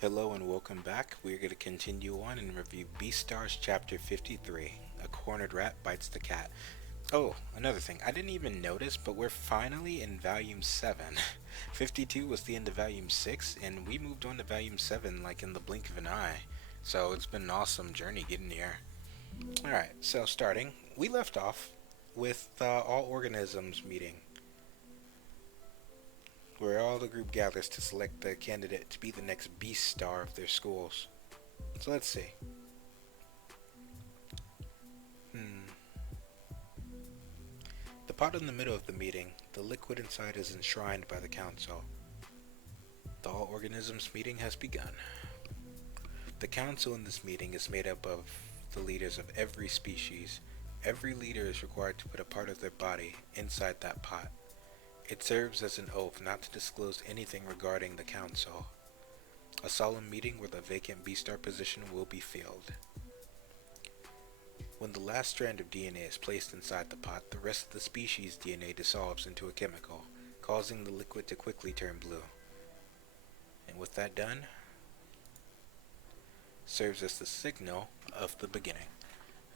Hello and welcome back. We're going to continue on and review Beastars Chapter 53. A cornered rat bites the cat. Oh, another thing. I didn't even notice, but we're finally in Volume 7. 52 was the end of Volume 6, and we moved on to Volume 7 like in the blink of an eye. So it's been an awesome journey getting here. Alright, so starting, we left off with all organisms meeting, where all the group gathers to select the candidate to be the next Beast Star of their schools. So let's see. Hmm. The pot in the middle of the meeting, the liquid inside is enshrined by the council. The all organisms meeting has begun. The council in this meeting is made up of the leaders of every species. Every leader is required to put a part of their body inside that pot. It serves as an oath not to disclose anything regarding the council. A solemn meeting where the vacant Beastar position will be filled. When the last strand of DNA is placed inside the pot, the rest of the species' DNA dissolves into a chemical, causing the liquid to quickly turn blue. And with that done, serves as the signal of the beginning.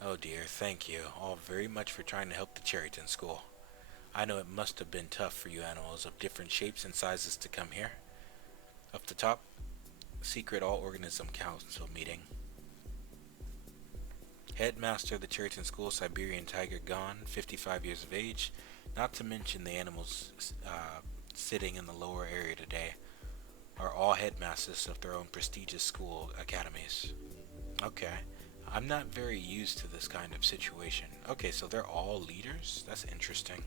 Oh dear, thank you all very much for trying to help the Cherryton School. I know it must have been tough for you animals of different shapes and sizes to come here. Up the top, Secret All Organism Council meeting. Headmaster of the Cherryton School, Siberian Tiger Gone, 55 years of age, not to mention the animals sitting in the lower area today, are all headmasters of their own prestigious school academies. Okay, I'm not very used to this kind of situation. Okay, so they're all leaders? That's interesting.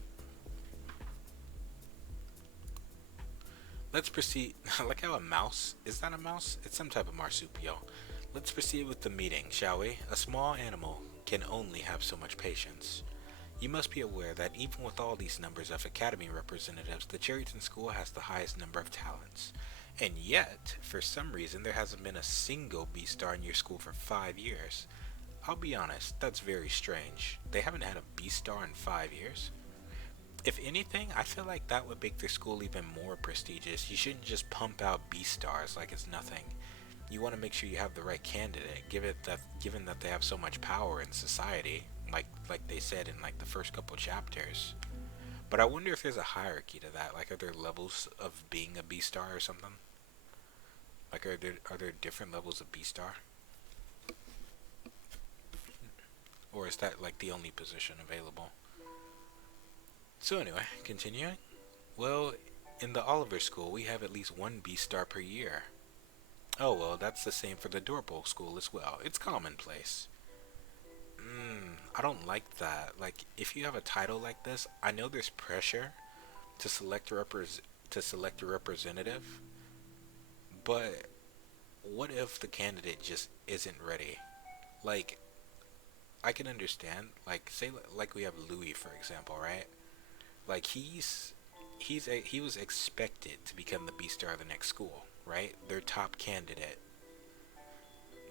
Let's proceed. I like how a mouse. Is that a mouse? It's some type of marsupial. Let's proceed with the meeting, shall we? A small animal can only have so much patience. You must be aware that even with all these numbers of academy representatives, the Cherryton School has the highest number of talents. And yet, for some reason, there hasn't been a single Beastar in your school for 5 years. I'll be honest, that's very strange. They haven't had a Beastar in 5 years? If anything, I feel like that would make their school even more prestigious. You shouldn't just pump out Beastars like it's nothing. You want to make sure you have the right candidate, given that they have so much power in society, like they said in like the first couple chapters. But I wonder if there's a hierarchy to that. Like, are there levels of being a Beastar or something? Like, are there different levels of Beastar, or is that like the only position available? So anyway, continuing. Well, in the Oliver School, we have at least one Beastar per year. Oh well, that's the same for the Dorpole School as well. It's commonplace. I don't like that. Like, if you have a title like this, I know there's pressure to select a representative, but what if the candidate just isn't ready? Like, I can understand. Like, say like we have Louis, for example, right? Like, he was expected to become the Beastar of the next school, right? Their top candidate.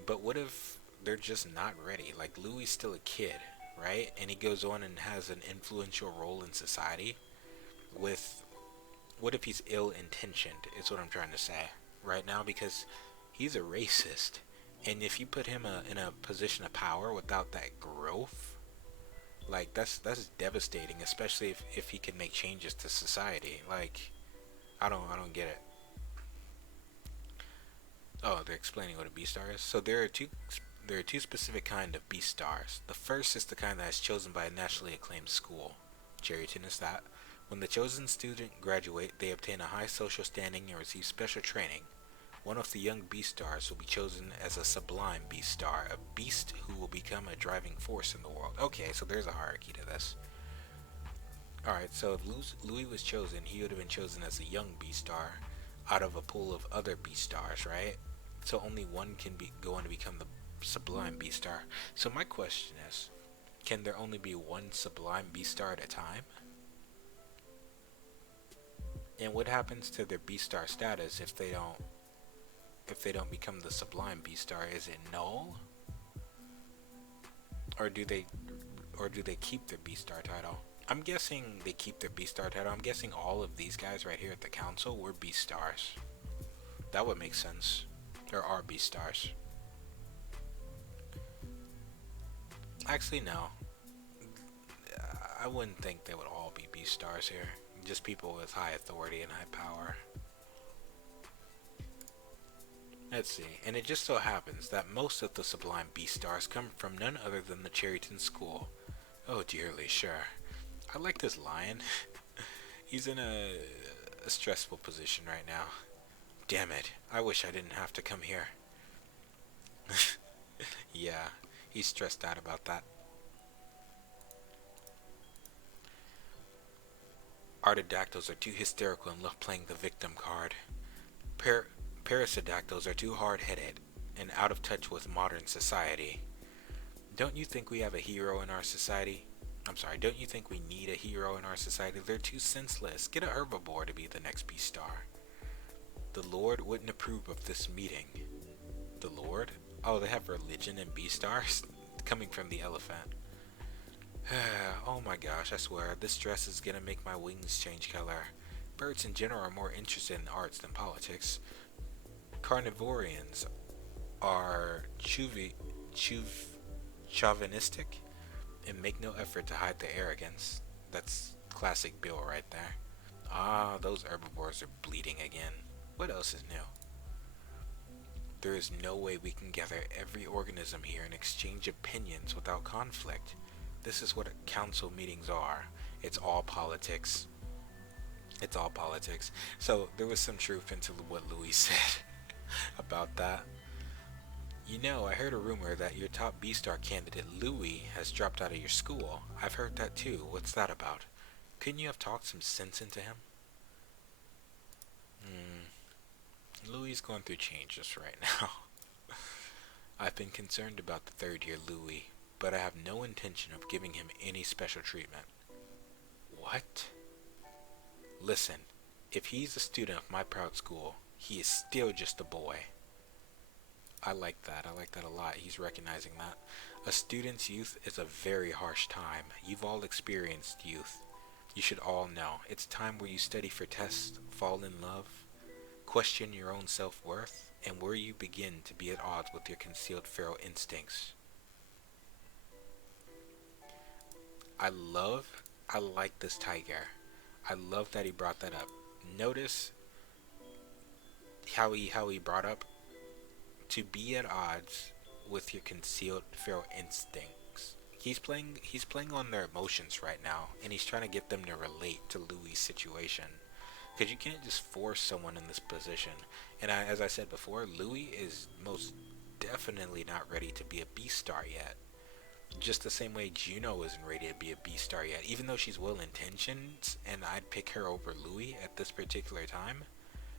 But what if they're just not ready? Like, Louis is still a kid, right? And he goes on and has an influential role in society. With what if he's ill-intentioned? Is what I'm trying to say right now, because he's a racist, and if you put him in a position of power without that growth, like that's devastating. Especially if he can make changes to society. Like, I don't get it. Oh, they're explaining what a Beastar is. So there are two specific kind of Beastars. The first is the kind that is chosen by a nationally acclaimed school. Cherryton is that. When the chosen student graduate, they obtain a high social standing and receive special training. One of the young Beastars will be chosen as a sublime Beastar, a beast who will become a driving force in the world. Okay, so there's a hierarchy to this. Alright, so if Louis was chosen, he would have been chosen as a young Beastar out of a pool of other Beastars, right? So only one can go on to become the Sublime Beastar. So my question is, can there only be one Sublime Beastar at a time? And what happens to their Beastar status if they don't become the Sublime Beastar? Is it null? Or do they keep their Beastar title? I'm guessing they keep their Beastar title. I'm guessing all of these guys right here at the council were Beastars. That would make sense. There are Beastars. Actually, no. I wouldn't think they would all be Beastars here. Just people with high authority and high power. Let's see. And it just so happens that most of the sublime Beastars come from none other than the Cherryton School. Oh dearly, sure. I like this lion. He's in a stressful position right now. Damn it. I wish I didn't have to come here. Yeah, he's stressed out about that. Artidactyls are too hysterical and love playing the victim card. Par- Parasidactyls are too hard-headed and out of touch with modern society. Don't you think we have a hero in our society? I'm sorry, don't you think we need a hero in our society? They're too senseless. Get a herbivore to be the next Beastar. The Lord wouldn't approve of this meeting. The Lord? Oh, they have religion and Beastars? Coming from the elephant. Oh my gosh, I swear, this dress is gonna make my wings change color. Birds in general are more interested in arts than politics. Carnivorians are chauvinistic and make no effort to hide their arrogance. That's classic Bill right there. Ah, those herbivores are bleeding again. What else is new? There is no way we can gather every organism here and exchange opinions without conflict. This is what council meetings are. It's all politics. It's all politics. So there was some truth into what Louis said about that. You know, I heard a rumor that your top Beastar candidate, Louis, has dropped out of your school. I've heard that too. What's that about? Couldn't you have talked some sense into him? Louis is going through changes right now. I've been concerned about the third year Louis, but I have no intention of giving him any special treatment. What? Listen, if he's a student of my proud school, he is still just a boy. I like that. I like that a lot. He's recognizing that. A student's youth is a very harsh time. You've all experienced youth. You should all know. It's time where you study for tests, fall in love, question your own self-worth, and where you begin to be at odds with your concealed feral instincts. I like this tiger. I love that he brought that up. Notice how he brought up to be at odds with your concealed feral instincts. He's playing on their emotions right now, and he's trying to get them to relate to Louis' situation. Because you can't just force someone in this position. And as I said before, Louis is most definitely not ready to be a Beastar yet. Just the same way Juno isn't ready to be a Beastar yet. Even though she's well-intentioned, and I'd pick her over Louis at this particular time,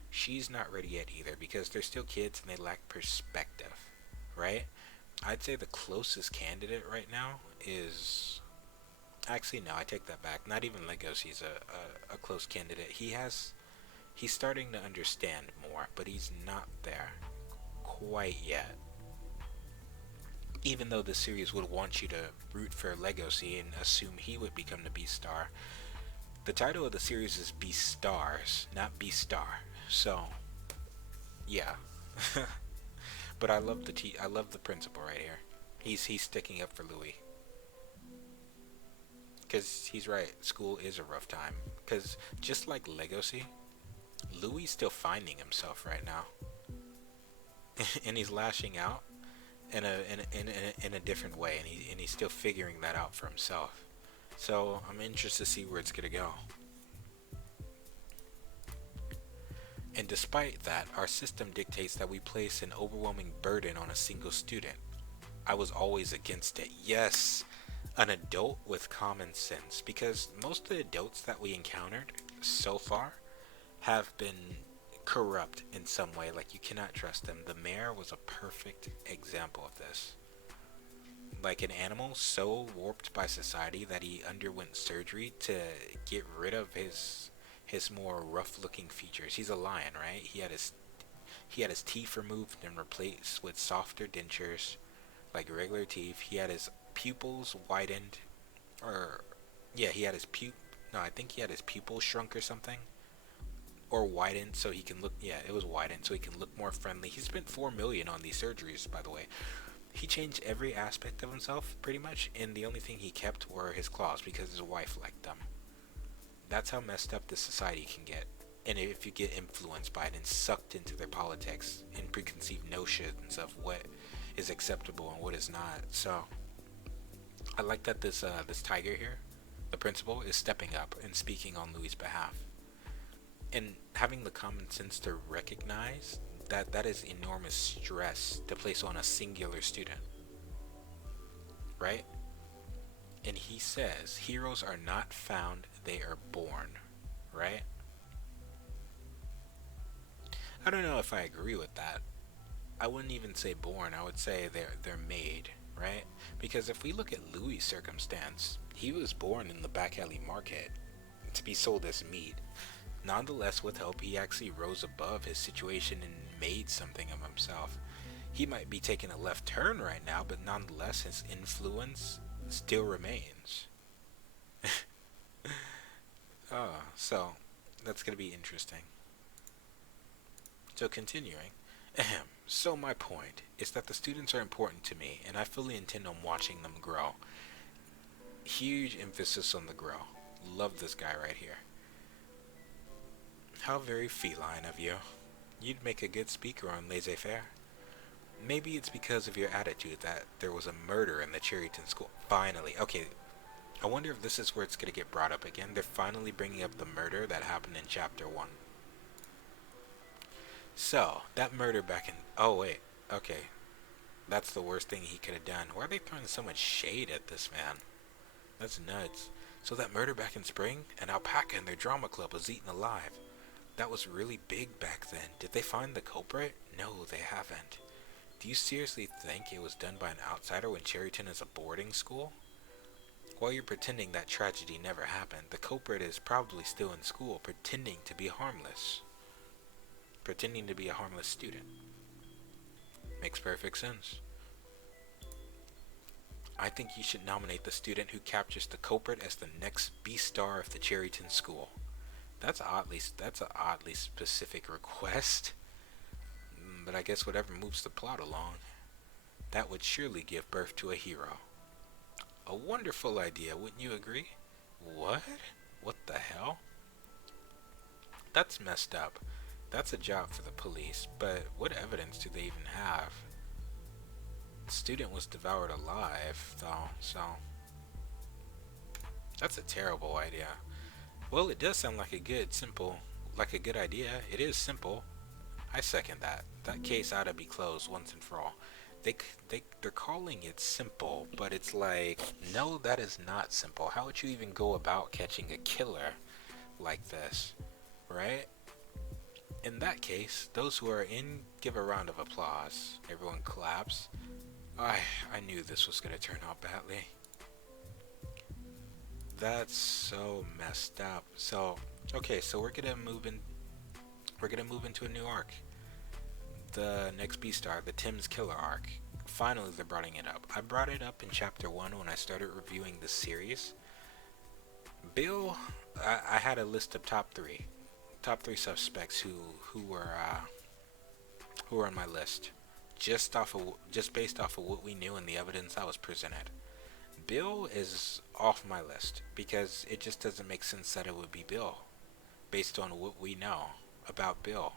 she's not ready yet either, because they're still kids and they lack perspective, right? I'd say the closest candidate right now is... Actually, no, I take that back. Not even Legosi's a close candidate. He's starting to understand more, but he's not there quite yet. Even though the series would want you to root for Legosi and assume he would become the Beastar, the title of the series is Beastars, not Beastar. So, yeah. But I love the principle right here. He's sticking up for Louis. Because he's right, school is a rough time. Because just like Legosi, Louis is still finding himself right now. And he's lashing out in a different way, and he's still figuring that out for himself. So I'm interested to see where it's gonna go. And despite that, our system dictates that we place an overwhelming burden on a single student. I was always against it. Yes, an adult with common sense, because most of the adults that we encountered so far have been corrupt in some way. Like, you cannot trust them. The mayor was a perfect example of this. Like an animal so warped by society that he underwent surgery to get rid of his more rough looking features. He's a lion, right? He had his teeth removed and replaced with softer dentures, like regular teeth. He had his pupils widened, or yeah, he had his no, I think he had his pupils shrunk or something. or widened so he can look. Yeah, it was widened so he can look more friendly. He spent 4 million on these surgeries, by the way. He changed every aspect of himself pretty much, and the only thing he kept were his claws because his wife liked them. That's how messed up this society can get. And if you get influenced by it and sucked into their politics and preconceived notions of what is acceptable and what is not. So I like that this tiger here, the principal, is stepping up and speaking on Louis' behalf, and having the common sense to recognize that that is enormous stress to place on a singular student, right? And he says heroes are not found, they are born, right? I don't know if I agree with that. I wouldn't even say born, I would say they're made, right? Because if we look at Louis' circumstance, he was born in the back alley market to be sold as meat. Nonetheless, with help, he actually rose above his situation and made something of himself. He might be taking a left turn right now, but nonetheless, his influence still remains. So that's going to be interesting. So continuing. Ahem. So my point is that the students are important to me, and I fully intend on watching them grow. Huge emphasis on the grow. Love this guy right here. How very feline of you. You'd make a good speaker on laissez-faire. Maybe it's because of your attitude that there was a murder in the Cherryton school. Finally. Okay, I wonder if this is where it's going to get brought up again. They're finally bringing up the murder that happened in Chapter 1. So, that murder back in... Oh, wait. Okay. That's the worst thing he could have done. Why are they throwing so much shade at this man? That's nuts. So that murder back in spring, an alpaca in their drama club was eaten alive. That was really big back then. Did they find the culprit? No, they haven't. Do you seriously think it was done by an outsider when Cherryton is a boarding school? While you're pretending that tragedy never happened, the culprit is probably still in school, pretending to be harmless. Pretending to be a harmless student. Makes perfect sense. I think you should nominate the student who captures the culprit as the next Beastar of the Cherryton school. That's an oddly specific request. But I guess whatever moves the plot along. That would surely give birth to a hero. A wonderful idea, wouldn't you agree? What? What the hell? That's messed up. That's a job for the police, but what evidence do they even have? The student was devoured alive, though, so... That's a terrible idea. Well, it does sound like a good idea. It is simple. I second that. That case ought to be closed once and for all. They're calling it simple, but it's like, no, that is not simple. How would you even go about catching a killer like this, right? In that case, those who are in, give a round of applause. Everyone claps. I knew this was going to turn out badly. That's so messed up. So, okay, so we're going to move into a new arc. The next Beastar, the Tim's Killer arc. Finally, they're bringing it up. I brought it up in Chapter 1 when I started reviewing this series. Bill, I had a list of top three suspects who were on my list, just based off of what we knew and the evidence that was presented. Bill is off my list because it just doesn't make sense that it would be Bill, based on what we know about Bill.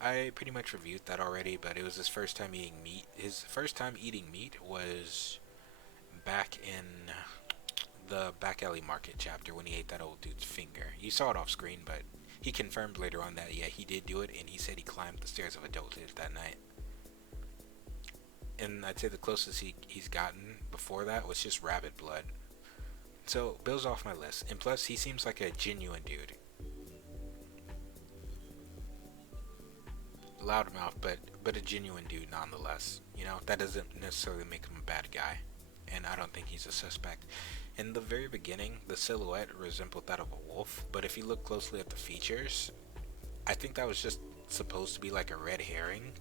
I pretty much reviewed that already, but it was his first time eating meat. His first time eating meat was back in the back alley market chapter when he ate that old dude's finger. You saw it off screen, but he confirmed later on that, yeah, he did do it, and he said he climbed the stairs of adulthood that night. And I'd say the closest he's gotten before that was just rabbit blood. So, Bill's off my list. And plus, he seems like a genuine dude. Loudmouth, but a genuine dude nonetheless. You know, that doesn't necessarily make him a bad guy. And I don't think he's a suspect. In the very beginning, the silhouette resembled that of a wolf, but if you look closely at the features, I think that was just supposed to be like a red herring.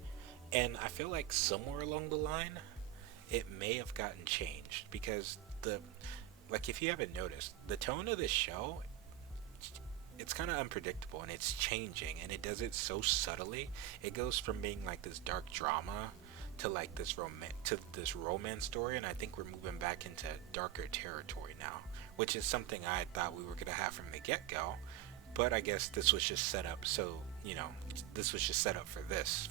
And I feel like somewhere along the line, it may have gotten changed, because if you haven't noticed, the tone of this show it's kind of unpredictable and it's changing, and it does it so subtly. It goes from being like this dark drama to like this romance story, and I think we're moving back into darker territory now, which is something I thought we were gonna have from the get-go. But I guess this was just set up, so this was just set up for this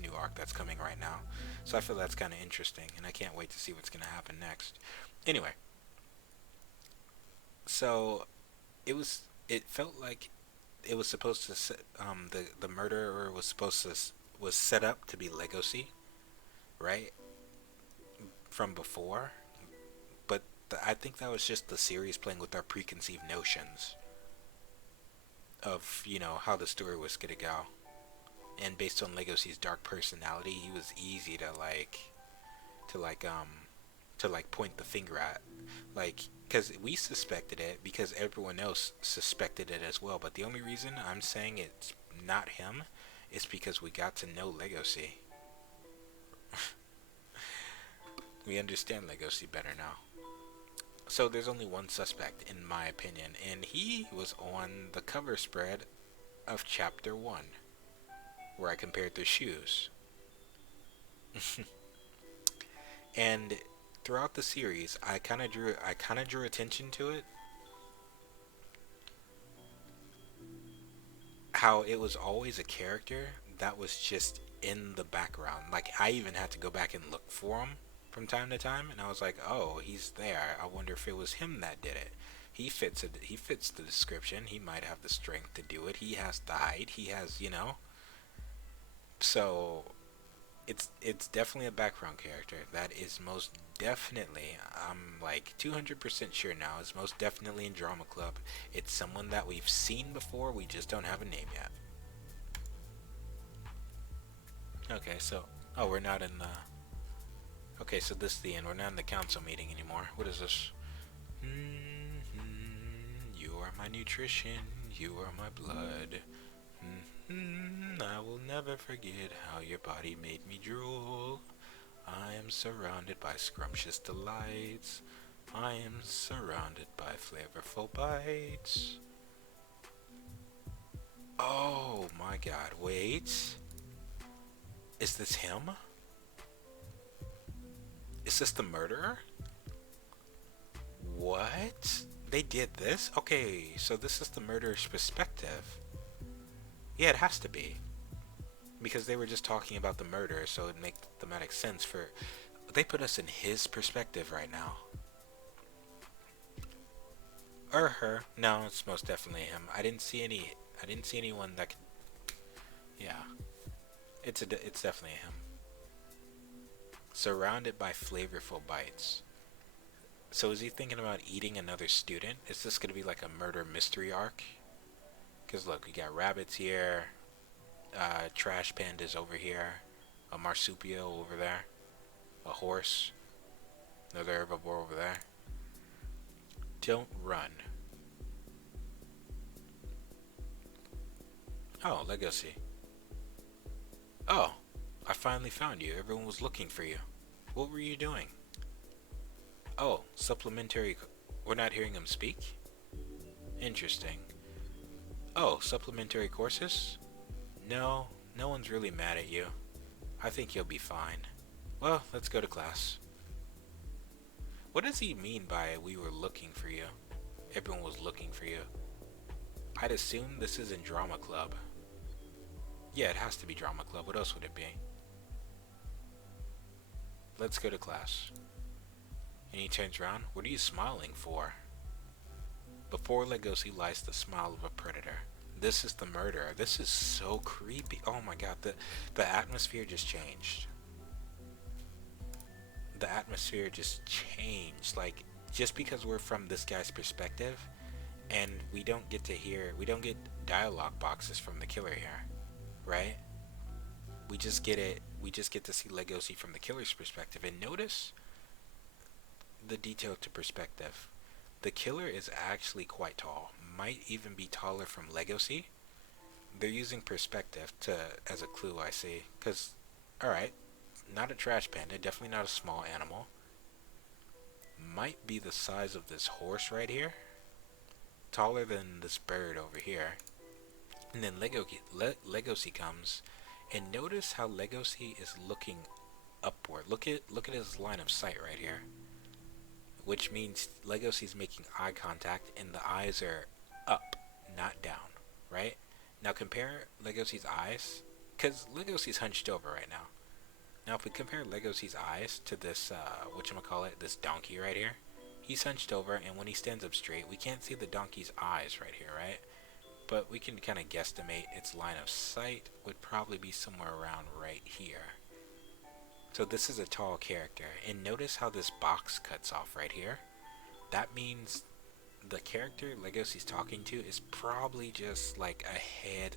new arc that's coming right now. So I feel that's kind of interesting, and I can't wait to see what's gonna happen next. Anyway, so it felt like it was supposed to the murderer was set up to be Legacy, right, from before. But I think that was just the series playing with our preconceived notions of how the story was gonna go. And based on Legacy's dark personality, he was easy to like um to like point the finger at, like, because we suspected it because everyone else suspected it as well. But the only reason I'm saying it's not him is because we got to know Legacy. We understand Legacy better now. So there's only one suspect in my opinion, and he was on the cover spread of chapter 1 where I compared their shoes. And throughout the series, I kind of drew attention to it, how it was always a character that was just in the background. Like, I even had to go back and look for him from time to time, and I was like, "Oh, he's there. I wonder if it was him that did it. He fits the description. He might have the strength to do it. He has the height. He has, So it's definitely a background character that is most definitely, I'm like 200% sure now, is most definitely in Drama Club. It's someone that we've seen before, we just don't have a name yet. Okay, so, oh, we're not in the, okay, so this is the end. We're not in the council meeting anymore. What is this? You are my nutrition, you are my blood. I will never forget how your body made me drool. I am surrounded by scrumptious delights. I am surrounded by flavorful bites. Oh my god, wait. Is this him? Is this the murderer? What? They did this? Okay, so this is the murderer's perspective. Yeah, it has to be. Because they were just talking about the murder, so it makes thematic sense for... They put us in his perspective right now. Or her. No, it's most definitely him. I didn't see anyone that could... Yeah. It's definitely him. Surrounded by flavorful bites. So is he thinking about eating another student? Is this going to be like a murder mystery arc? Because look, we got rabbits here. Trash pandas over here. A marsupial over there. A horse. Another herbivore over there. Don't run. Oh, Legacy. Oh, I finally found you. Everyone was looking for you. What were you doing? Oh, supplementary... We're not hearing him speak? Interesting. Oh, supplementary courses? No, no one's really mad at you. I think you'll be fine. Well, let's go to class. What does he mean by we were looking for you? Everyone was looking for you. I'd assume this is in Drama Club. Yeah, it has to be Drama Club. What else would it be? Let's go to class. And he turns around. What are you smiling for? Before Legosi lies the smile of a predator. This is the murderer. This is so creepy. Oh my god, the atmosphere just changed. The atmosphere just changed. Like, just because we're from this guy's perspective, and we don't get dialogue boxes from the killer here, right? We just get to see Legosi from the killer's perspective, and notice the detail to perspective. The killer is actually quite tall, might even be taller from Legacy. They're using perspective as a clue, I see. Because, alright, not a trash panda, definitely not a small animal. Might be the size of this horse right here. taller than this bird over here. And then Legosi comes, and notice how Legosi is looking upward. Look at his line of sight right here, which means Legosi's making eye contact, and the eyes are up, not down, right? Now compare Legosi's eyes, because Legosi's hunched over right now. Now if we compare Legosi's eyes to this, whatchamacallit, this donkey right here, he's hunched over, and when he stands up straight, we can't see the donkey's eyes right here, right? But we can kind of guesstimate its line of sight would probably be somewhere around right here. So this is a tall character, and notice how this box cuts off right here. That means the character Legosi's talking to is probably just like a head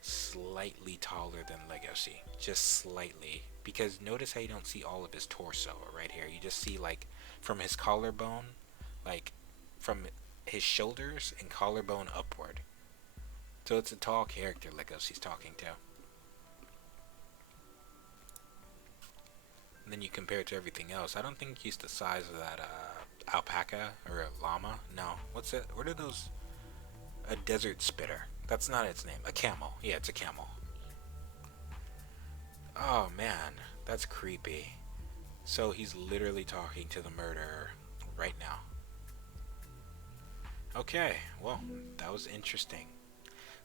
slightly taller than Legosi, just slightly, because notice how you don't see all of his torso right here. You just see like from his collarbone, like from his shoulders and collarbone upward. So it's a tall character Legosi's talking to. And then you compare it to everything else. I don't think he's the size of that alpaca or a llama. No, what's it? What are those? A desert spitter. That's not its name. A camel. Yeah, it's a camel. Oh man, that's creepy. So he's literally talking to the murderer right now. Okay, well, that was interesting.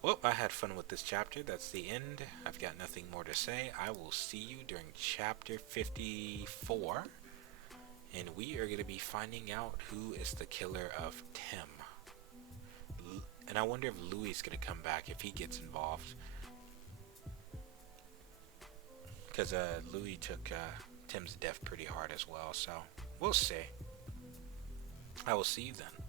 Well, I had fun with this chapter. That's the end. I've got nothing more to say. I will see you during chapter 54. And we are going to be finding out who is the killer of Tim. And I wonder if Louis is going to come back, if he gets involved. Because Louis took Tim's death pretty hard as well. So, we'll see. I will see you then.